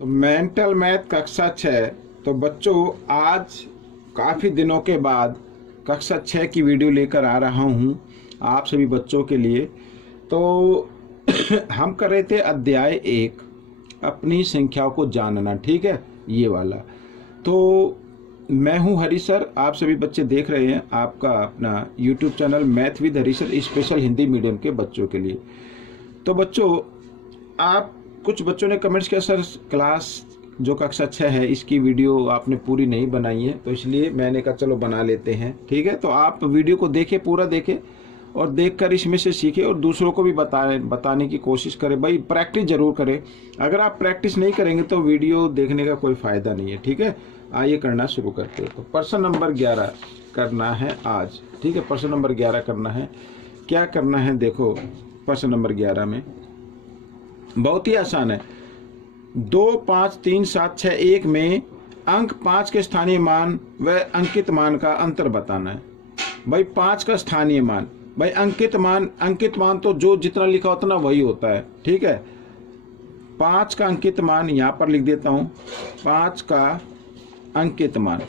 तो mental math कक्षा 6। तो बच्चों, आज काफ़ी दिनों के बाद कक्षा 6 की वीडियो लेकर आ रहा हूँ आप सभी बच्चों के लिए। तो हम कर रहे थे अध्याय 1, अपनी संख्याओं को जानना। ठीक है, ये वाला। तो मैं हूँ हरी सर, आप सभी बच्चे देख रहे हैं आपका अपना YouTube channel math with Hari sir special Hindi medium के बच्चों के लिए। तो बच्चों, आप कुछ बच्चों ने कमेंट्स किया, सर क्लास जो कक्षा 6 है इसकी वीडियो आपने पूरी नहीं बनाई है, तो इसलिए मैंने कहा चलो बना लेते हैं। ठीक है, तो आप वीडियो को देखें, पूरा देखें और देखकर इसमें से सीखें और दूसरों को भी बताने की कोशिश करें। भाई प्रैक्टिस जरूर करें, अगर आप प्रैक्टिस नहीं करेंगे तो वीडियो देखने का कोई फ़ायदा नहीं है। ठीक है, आइए करना शुरू करते हैं। तो प्रश्न नंबर 11 करना है आज। ठीक है, प्रश्न नंबर 11 करना है। क्या करना है देखो, प्रश्न नंबर 11 में बहुत ही आसान है। 2, 5, 3, 7, 6, 1 में अंक 5 के स्थानीय मान व अंकित मान का अंतर बताना है। भाई 5 का स्थानीय मान, भाई अंकित मान तो जो जितना लिखा होता ना वही होता है। ठीक है, 5 का अंकित मान यहां पर लिख देता हूं। 5 का अंकित मान,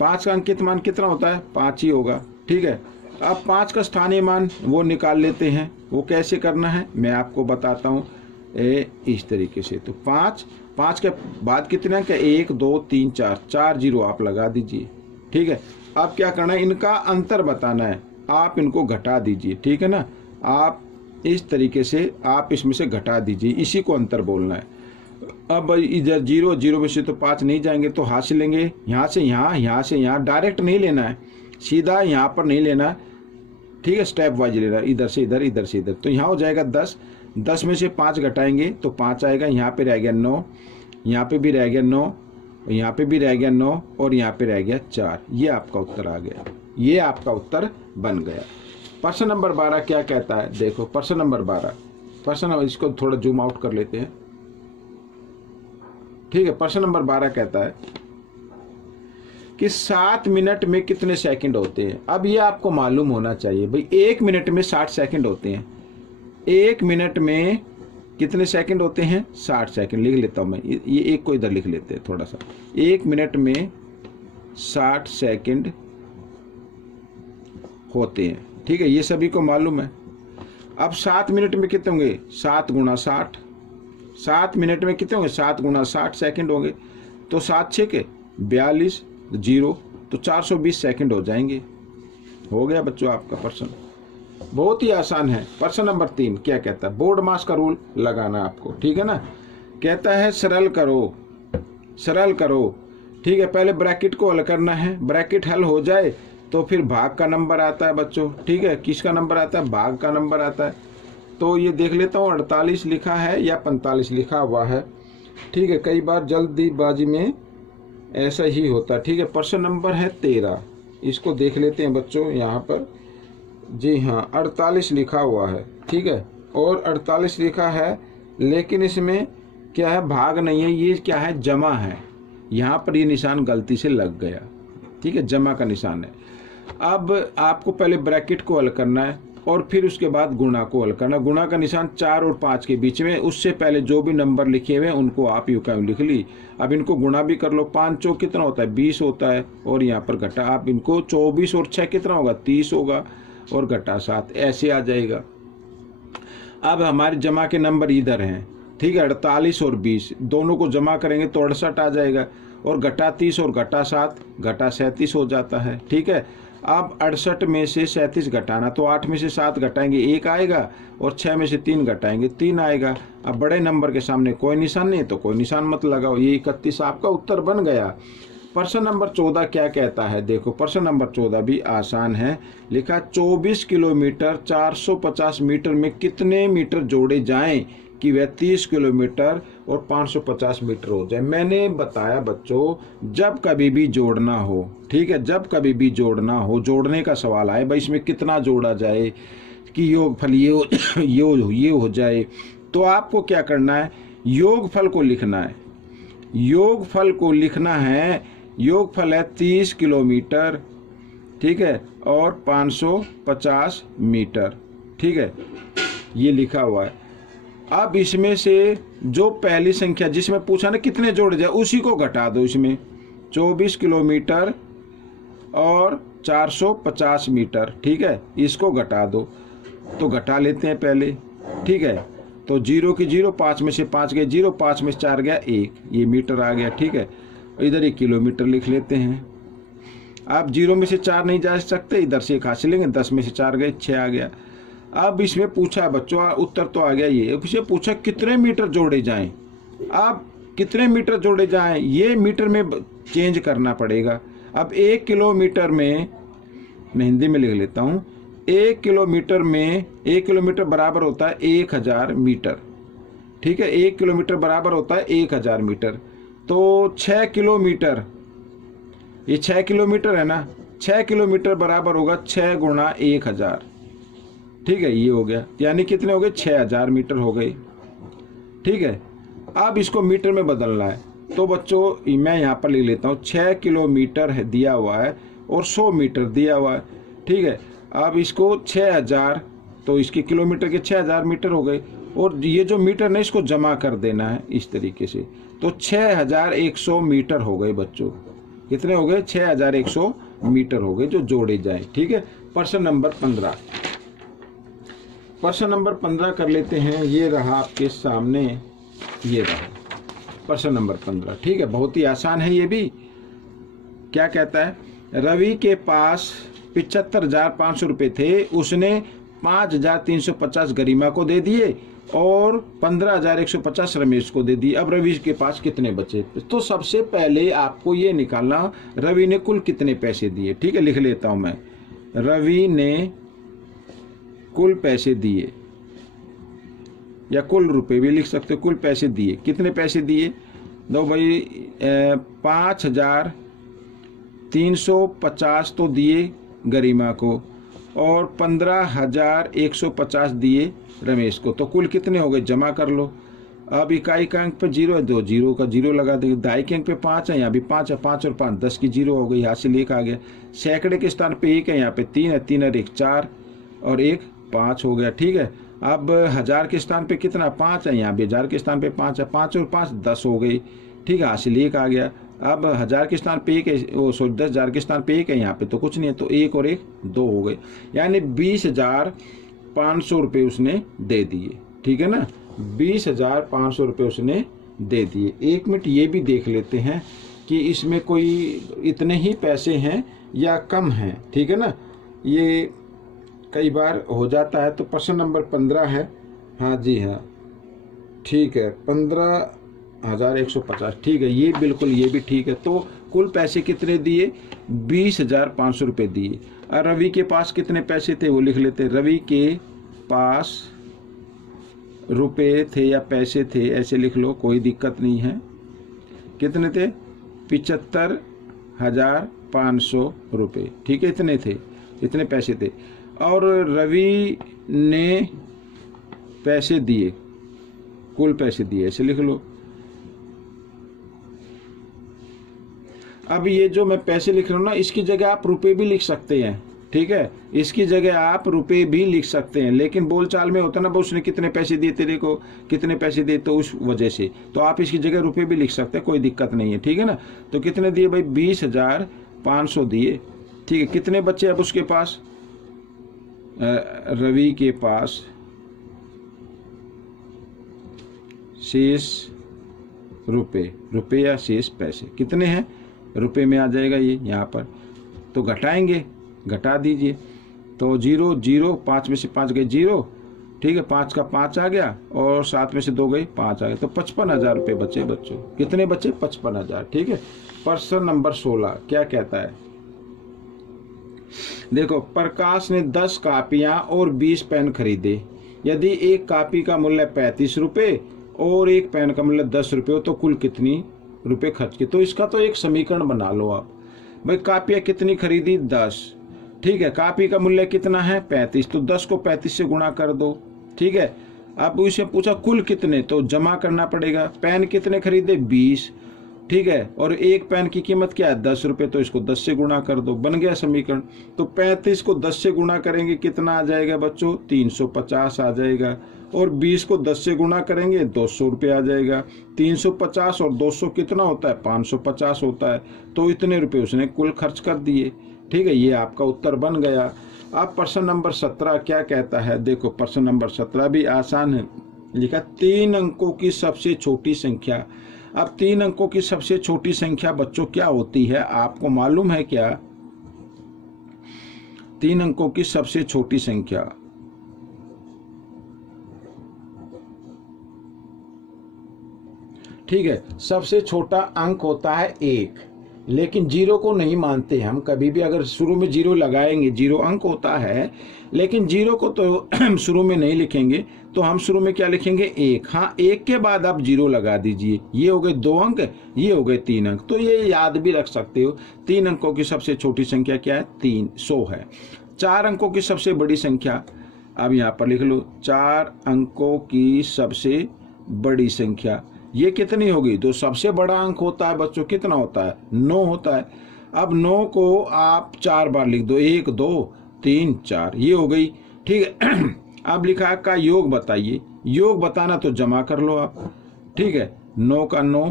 5 का अंकित मान कितना होता है? 5 ही होगा। ठीक है, अब 5 का स्थानीय मान वो निकाल लेते हैं। वो कैसे करना है मैं आपको बताता हूँ इस तरीके से। तो 5 के बाद कितने अंक? 1, 2, 3, 4 जीरो आप लगा दीजिए। ठीक है, अब क्या करना है, इनका अंतर बताना है। आप इनको घटा दीजिए। ठीक है ना, आप इस तरीके से आप इसमें से घटा दीजिए, इसी को अंतर बोलना है। अब इधर जीरो में से तो 5 नहीं जाएंगे, तो हाथ से लेंगे, यहाँ से यहाँ, यहाँ से यहाँ, डायरेक्ट नहीं लेना है, सीधा यहाँ पर नहीं लेना। ठीक है, स्टेप वाइज लेना, इधर से इधर, इधर से इधर। तो यहाँ हो जाएगा 10, 10 में से 5 घटाएंगे तो 5 आएगा। यहाँ पे रह गया 9, यहाँ पे भी रह गया 9, यहाँ पे भी रह गया 9 और यहाँ पे रह गया 4। ये आपका उत्तर आ गया, ये आपका उत्तर बन गया। प्रश्न नंबर 12 क्या कहता है देखो, प्रश्न नंबर 12, इसको थोड़ा जूम आउट कर लेते हैं। ठीक है, प्रश्न नंबर 12 कहता है कि 7 मिनट में कितने सेकंड होते हैं। अब ये आपको मालूम होना चाहिए भाई, 1 मिनट में 60 सेकंड होते हैं। 1 मिनट में कितने सेकंड होते हैं? 60 सेकंड। लिख लेता हूं मैं, ये एक को इधर लिख लेते हैं थोड़ा सा। 1 मिनट में 60 सेकंड होते हैं। ठीक है, ये सभी को मालूम है। अब 7 मिनट में कितने होंगे? 7 गुणा 60। 7 मिनट में कितने होंगे? 7 गुणा 60 सेकंड होंगे। तो 7 6 के 42, जीरो, तो 420 सेकंड हो जाएंगे। हो गया बच्चों आपका प्रश्न, बहुत ही आसान है। प्रश्न नंबर 3 क्या कहता है? बोर्ड मास का रूल लगाना आपको। ठीक है ना, कहता है सरल करो, सरल करो। ठीक है, पहले ब्रैकेट को हल करना है। ब्रैकेट हल हो जाए तो फिर भाग का नंबर आता है बच्चों। ठीक है, किसका नंबर आता है? भाग का नंबर आता है। तो ये देख लेता हूँ 48 लिखा है या 45 लिखा हुआ है। ठीक है, कई बार जल्दीबाजी में ऐसा ही होता है। ठीक है, प्रश्न नंबर है 13, इसको देख लेते हैं बच्चों। यहाँ पर जी हाँ 48 लिखा हुआ है। ठीक है, और 48 लिखा है, लेकिन इसमें क्या है? भाग नहीं है, ये क्या है? जमा है। यहाँ पर ये निशान गलती से लग गया। ठीक है, जमा का निशान है। अब आपको पहले ब्रैकेट को हल करना है और फिर उसके बाद गुणा को हल करना। गुणा का निशान 4 और 5 के बीच में, उससे पहले जो भी नंबर लिखे हुए हैं उनको आप यूं का लिख ली। अब इनको गुणा भी कर लो। 5 चौक कितना होता है? 20 होता है, और यहाँ पर घटा आप इनको 24 और 6 कितना होगा? 30 होगा, और घटा 7, ऐसे आ जाएगा। अब हमारे जमा के नंबर इधर हैं। ठीक है, 48 और 20 दोनों को जमा करेंगे तो 68 आ जाएगा, और घटा 30 और घटा 7, घटा 37 हो जाता है। ठीक है, अब 68 में से 37 घटाना, तो 8 में से 7 घटाएंगे 1 आएगा, और 6 में से 3 घटाएंगे 3 आएगा। अब बड़े नंबर के सामने कोई निशान नहीं, तो कोई निशान मत लगाओ। ये 31 आपका उत्तर बन गया। प्रश्न नंबर 14 क्या कहता है देखो, प्रश्न नंबर 14 भी आसान है। लिखा 24 किलोमीटर 450 मीटर में कितने मीटर जोड़े जाएं कि वह 30 किलोमीटर और 550 मीटर हो जाए। मैंने बताया बच्चों, जब कभी भी जोड़ना हो, ठीक है, जब कभी भी जोड़ना हो, जोड़ने का सवाल आए भाई इसमें कितना जोड़ा जाए कि योगफल ये हो जाए, तो आपको क्या करना है? योगफल को लिखना है। योगफल को लिखना है। योगफल है 30 किलोमीटर, ठीक है, और 550 मीटर। ठीक है, ये लिखा हुआ है। अब इसमें से जो पहली संख्या जिसमें पूछा ना कितने जोड़े जाए उसी को घटा दो। इसमें 24 किलोमीटर और 450 मीटर, ठीक है, इसको घटा दो। तो घटा लेते हैं पहले, ठीक है। तो 0 की 0, 5 में से 5 गए 0, 5 में से 4 गया 1, ये मीटर आ गया, ठीक है। इधर 1 किलोमीटर लिख लेते हैं। अब 0 में से 4 नहीं जा सकते, इधर से 1 हासिल लेंगे, 10 में से 4 गए 6 आ गया। अब इसमें पूछा बच्चों, उत्तर तो आ गया ये, इसे पूछा कितने मीटर जोड़े जाएं। अब कितने मीटर जोड़े जाएं ये मीटर में चेंज करना पड़ेगा। अब 1 किलोमीटर में, मैं हिंदी में लिख लेता हूँ, 1 किलोमीटर में 1 किलोमीटर बराबर होता है 1000 मीटर, ठीक है। 1 किलोमीटर बराबर होता है 1000 मीटर। तो 6 किलोमीटर, ये 6 किलोमीटर है ना, 6 किलोमीटर बराबर होगा 6 गुणा 1000, ठीक है, ये हो गया। यानी कितने हो गए, 6000 मीटर हो गए, ठीक है। अब इसको मीटर में बदलना है, तो बच्चों मैं यहाँ पर लिख लेता हूँ 6 किलोमीटर है दिया हुआ है और 100 मीटर दिया हुआ है, ठीक है। अब इसको 6000, तो इसके किलोमीटर के 6000 मीटर हो गए, और ये जो मीटर ना इसको जमा कर देना है इस तरीके से। तो 6100 मीटर हो गए बच्चों। कितने हो गए, 6100 मीटर हो गए जो जोड़े जाए, ठीक है। प्रश्न नंबर 15, प्रश्न नंबर 15 कर लेते हैं। ये रहा आपके सामने, ये रहा प्रश्न नंबर 15, ठीक है। बहुत ही आसान है ये भी। क्या कहता है, रवि के पास 75,500 रुपये थे, उसने 5,350 गरिमा को दे दिए और 15,150 रमेश को दे दिए। अब रवि के पास कितने बचे। तो सबसे पहले आपको ये निकालना रवि ने कुल कितने पैसे दिए, ठीक है। लिख लेता हूं मैं, रवि ने कुल पैसे दिए, या कुल रुपए भी लिख सकते हो, कुल पैसे दिए। कितने पैसे दिए, दो भाई, 5,350 तो दिए गरिमा को और 15,150 दिए रमेश को। तो कुल कितने हो गए, जमा कर लो। अब इकाई का अंक पे 0 है, 2 0 का 0 लगा देंगे। दाई के अंक पे 5 है, यहाँ भी 5 है, 5 और 5 10 की 0 हो गई, यहाँ से 1 आ गया। सैकड़े के स्थान पे 1 है, यहाँ पे 3 है, 3 और 1 4 और 1 5 हो गया, ठीक है। अब 1000 के स्थान पे कितना, 5 है, यहाँ भी 1000 के स्थान पे 5 है, 5 और 5 10 हो गई, ठीक है, हासिल 1 आ गया। अब 1000 के स्थान पे 1 है, 10,000 के स्थान पे 1 है, यहाँ पे तो कुछ नहीं है, तो 1 और 1 2 हो गए, यानी 20,500 रुपये उसने दे दिए, ठीक है ना। 20,500 रुपये उसने दे दिए। 1 मिनट ये भी देख लेते हैं कि इसमें कोई इतने ही पैसे हैं या कम हैं, ठीक है ना, ये कई बार हो जाता है। तो प्रश्न नंबर 15 है, हाँ जी हाँ, ठीक है, 15,150, ठीक है, ये बिल्कुल ये भी ठीक है। तो कुल पैसे कितने दिए, 20,500 रुपये दिए। और रवि के पास कितने पैसे थे वो लिख लेते। रवि के पास रुपए थे या पैसे थे, ऐसे लिख लो, कोई दिक्कत नहीं है। कितने थे, 75,500 रुपये, ठीक है, इतने थे, इतने पैसे थे। और रवि ने पैसे दिए, कुल पैसे दिए, ऐसे लिख लो। अब ये जो मैं पैसे लिख रहा हूँ ना, इसकी जगह आप रुपए भी लिख सकते हैं, ठीक है, इसकी जगह आप रुपए भी लिख सकते हैं। लेकिन बोलचाल में होता ना, उसने कितने पैसे दिए तेरे को, कितने पैसे दिए, तो उस वजह से तो आप इसकी जगह रुपए भी लिख सकते हैं, कोई दिक्कत नहीं है, ठीक है ना। तो कितने दिए भाई, 20,500 दिए, ठीक है। कितने बच्चे अब उसके पास, रवि के पास शेष रुपए या शेष पैसे कितने हैं, रुपए में आ जाएगा ये यहाँ पर, तो घटाएंगे, घटा दीजिए। तो 0 0, 5 में से 5 गए 0, ठीक है, 5 का 5 आ गया और 7 में से 2 गए 5 आ गए, तो 55,000 रुपये बचे बच्चों। कितने बचे, 55,000, ठीक है। प्रश्न नंबर 16 क्या कहता है, देखो, प्रकाश ने 10 कापियां और 20 पेन खरीदे। यदि एक कापी का मूल्य 35 रुपये और एक पेन का मूल्य 10 रुपये हो तो कुल कितनी रुपए खर्च किए। तो इसका तो एक समीकरण बना लो आप। भाई कापियां कितनी खरीदी, 10, ठीक है, कापी का मूल्य कितना है, 35, तो 10 को 35 से गुणा कर दो, ठीक है। अब उसे पूछा कुल कितने, तो जमा करना पड़ेगा। पेन कितने खरीदे, 20, ठीक है, और एक पेन की कीमत क्या है, 10 रुपये, तो इसको 10 से गुणा कर दो, बन गया समीकरण। तो 35 को 10 से गुणा करेंगे, कितना आ जाएगा बच्चों, 350 आ जाएगा। और 20 को 10 से गुणा करेंगे 200 रुपये आ जाएगा। 350 और 200 कितना होता है, 550 होता है। तो इतने रुपए उसने कुल खर्च कर दिए। ठीक है, ये आपका उत्तर बन गया। अब प्रश्न नंबर 17 क्या कहता है, देखो प्रश्न नंबर 17 भी आसान है। लिखा 3 अंकों की सबसे छोटी संख्या। अब 3 अंकों की सबसे छोटी संख्या बच्चों क्या होती है, आपको मालूम है क्या? 3 अंकों की सबसे छोटी संख्या, ठीक है, सबसे छोटा अंक होता है 1, लेकिन 0 को नहीं मानते हम कभी भी। अगर शुरू में 0 लगाएंगे, 0 अंक होता है, लेकिन 0 को तो शुरू में नहीं लिखेंगे, तो हम शुरू में क्या लिखेंगे, 1। हाँ, 1 के बाद आप 0 लगा दीजिए। ये हो गए 2 अंक, ये हो गए 3 अंक। तो ये याद भी रख सकते हो। 3 अंकों की सबसे छोटी संख्या क्या है, 300 है। 4 अंकों की सबसे बड़ी संख्या, अब यहाँ पर लिख लो 4 अंकों की सबसे बड़ी संख्या, ये कितनी होगी? तो सबसे बड़ा अंक होता है बच्चों कितना होता है, 9 होता है। अब 9 को आप 4 बार लिख दो, 1 2 3 4, ये हो गई। ठीक है, अब लिखा का योग बताइए। योग बताना तो जमा कर लो आप। ठीक है, 9 का 9,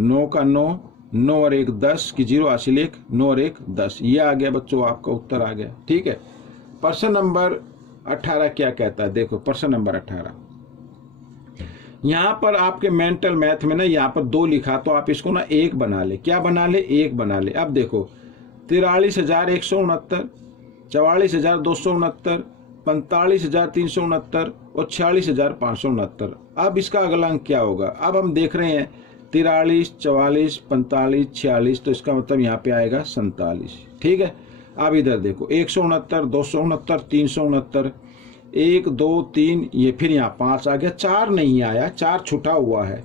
9 का 9, 9 और 1 10 की 0 हासिल 1, 9 और 1 10, ये आ गया बच्चों, आपका उत्तर आ गया। ठीक है, प्रश्न नंबर 18 क्या कहता है, देखो प्रश्न नंबर 18। यहाँ पर आपके मेंटल मैथ में ना यहाँ पर 2 लिखा, तो आप इसको ना 1 बना ले। क्या बना ले, 1 बना ले। अब देखो 43,169, 44,269, 45,369 और 46,569। अब इसका अगला अंक क्या होगा? अब हम देख रहे हैं 43, 44, 45, 46, तो इसका मतलब यहाँ पे आएगा 47। ठीक है, अब इधर देखो 169, 269, 369, 1 2 3, ये फिर यहाँ 5 आ गया, 4 नहीं आया, 4 छुटा हुआ है।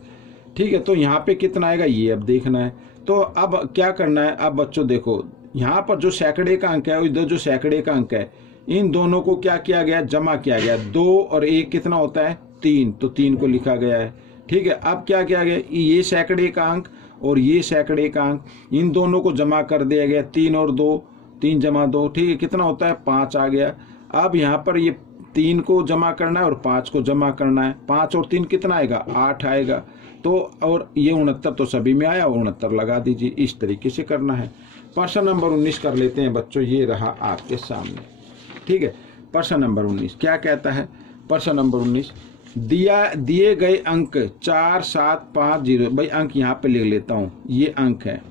ठीक है, तो यहाँ पे कितना आएगा ये अब देखना है। तो अब क्या करना है, अब बच्चों देखो यहाँ पर जो सैकड़े का अंक है, इधर जो सैकड़े का अंक है, इन दोनों को क्या किया गया, जमा किया गया। 2 और 1 कितना होता है, 3, तो 3 को लिखा गया है। ठीक है, अब क्या किया गया, ये सैकड़े का अंक और ये सैकड़े का अंक, इन दोनों को जमा कर दिया गया। 3 और 2, 3 जमा 2, ठीक है, कितना होता है, 5 आ गया। अब यहाँ पर ये 3 को जमा करना है और 5 को जमा करना है। 5 और 3 कितना आएगा, 8 आएगा। तो और ये 69 तो सभी में आया, 69 लगा दीजिए। इस तरीके से करना है। प्रश्न नंबर 19 कर लेते हैं बच्चों, ये रहा आपके सामने। ठीक है, प्रश्न नंबर 19 क्या कहता है, प्रश्न नंबर 19, दिए गए अंक 4 7 5 0, भाई अंक यहाँ पे लिख लेता हूँ, ये अंक है।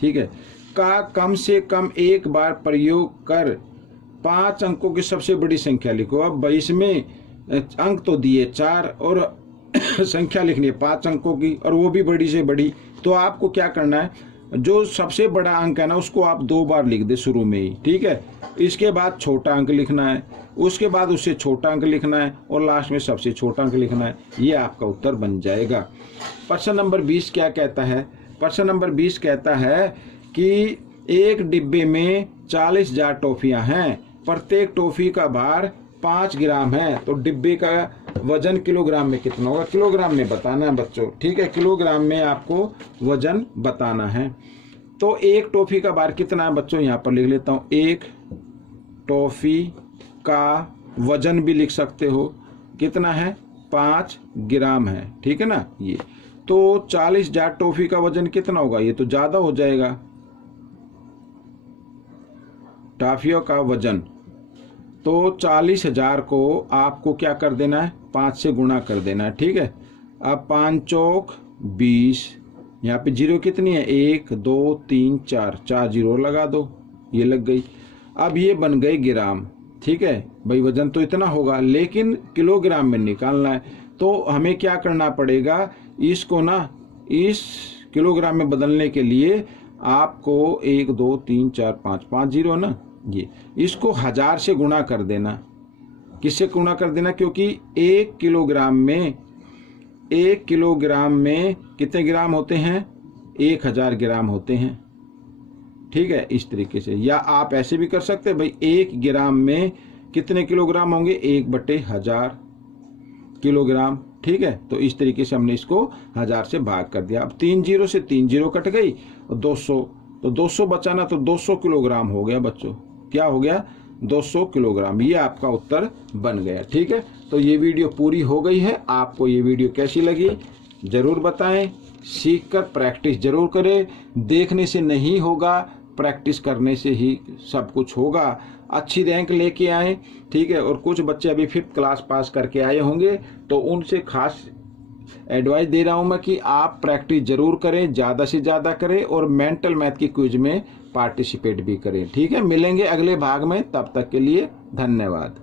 ठीक है, का कम से कम एक बार प्रयोग कर 5 अंकों की सबसे बड़ी संख्या लिखो। अब भाई इसमें अंक तो दिए 4 और संख्या लिखनी है 5 अंकों की, और वो भी बड़ी से बड़ी। तो आपको क्या करना है, जो सबसे बड़ा अंक है ना उसको आप 2 बार लिख दे शुरू में ही। ठीक है, इसके बाद छोटा अंक लिखना है, उसके बाद उससे छोटा अंक लिखना है, और लास्ट में सबसे छोटा अंक लिखना है। ये आपका उत्तर बन जाएगा। प्रश्न नंबर 20 क्या कहता है, प्रश्न नंबर 20 कहता है कि एक डिब्बे में 40,000 टॉफियां हैं, प्रत्येक टॉफी का भार 5 ग्राम है, तो डिब्बे का वजन किलोग्राम में कितना होगा, किलोग्राम में बताना है बच्चों। ठीक है, किलोग्राम में आपको वजन बताना है। तो एक टॉफी का भार कितना है बच्चों, यहाँ पर लिख लेता हूँ, एक टॉफी का वजन भी लिख सकते हो, कितना है, 5 ग्राम है। ठीक है ना, ये तो 40,000 टॉफी का वजन कितना होगा, ये तो ज्यादा हो जाएगा। टॉफियों का वजन, तो 40,000 को आपको क्या कर देना है, 5 से गुणा कर देना है। ठीक है, अब 5 चौक 20, यहाँ पे 0 कितनी है, 1 2 3 4, 4 0 लगा दो, ये लग गई। अब ये बन गए ग्राम। ठीक है भाई, वजन तो इतना होगा, लेकिन किलोग्राम में निकालना है, तो हमें क्या करना पड़ेगा, इसको ना इस किलोग्राम में बदलने के लिए आपको 1 2 3 4 5, 5 0 ना, ये इसको 1000 से गुणा कर देना। किससे गुणा कर देना, क्योंकि 1 किलोग्राम में कितने ग्राम होते हैं, 1000 ग्राम होते हैं। ठीक है, इस तरीके से, या आप ऐसे भी कर सकते हैं भाई, 1 ग्राम में कितने किलोग्राम होंगे, 1/1000 किलोग्राम। ठीक है, तो इस तरीके से हमने इसको 1000 से भाग कर दिया। अब 3 0 से 3 0 कट गई, और 200, तो 200 बचाना, तो 200 किलोग्राम हो गया बच्चों। क्या हो गया, 200 किलोग्राम। ये आपका उत्तर बन गया। ठीक है, तो ये वीडियो पूरी हो गई है। आपको ये वीडियो कैसी लगी ज़रूर बताएं। सीखकर प्रैक्टिस जरूर करें। देखने से नहीं होगा, प्रैक्टिस करने से ही सब कुछ होगा। अच्छी रैंक लेके आए। ठीक है, और कुछ बच्चे अभी 5th क्लास पास करके आए होंगे, तो उनसे खास एडवाइस दे रहा हूं मैं कि आप प्रैक्टिस जरूर करें, ज़्यादा से ज़्यादा करें, और मेंटल मैथ की क्विज में पार्टिसिपेट भी करें। ठीक है, मिलेंगे अगले भाग में, तब तक के लिए धन्यवाद।